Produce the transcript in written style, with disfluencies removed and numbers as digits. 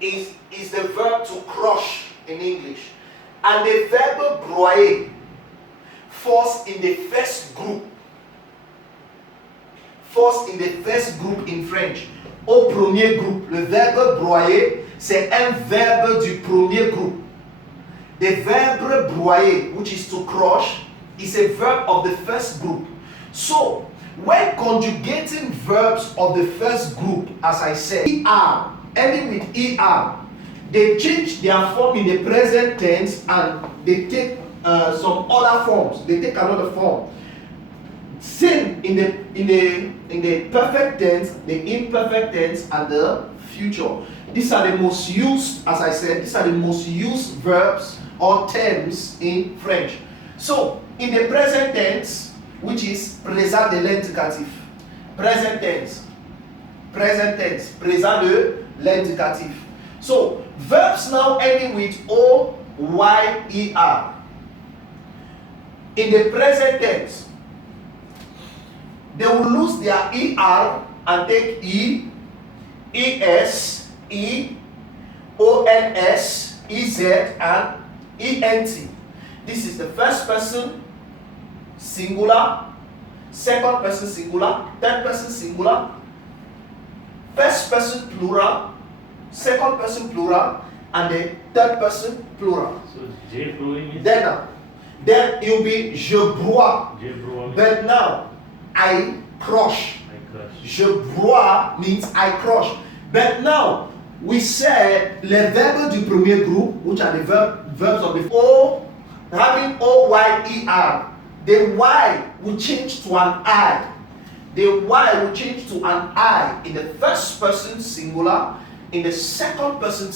is the verb to crush in English. And the verb broyer falls in the first group. Falls in the first group in French. Au premier groupe. Le verbe broyer, c'est un verbe du premier groupe. The verb broyer, which is to crush, is a verb of the first group. So, when conjugating verbs of the first group, as I said, er, ending with er, they change their form in the present tense and they take some other forms. They take another form. Same in the perfect tense, the imperfect tense, and the future. These are the most used, as I said, these are the most used verbs or terms in French. So, in the present tense, which is présent de l'indicatif, present tense, présent de l'indicatif. So, verbs now ending with O-Y-E-R. In the present tense, they will lose their ER and take E, ES, E, ONS, EZ, and ENT. This is the first person singular, second person singular, third person singular, first person plural, second person plural, and the third person plural. So J brewing is then it will be je broie. J brewing. But now I crush. Je broie means I crush. But now we said les verbes du premier groupe, which are the verbs of the O, having O-Y-E-R. The Y will change to an I. The Y will change to an I in the first person singular, in the second person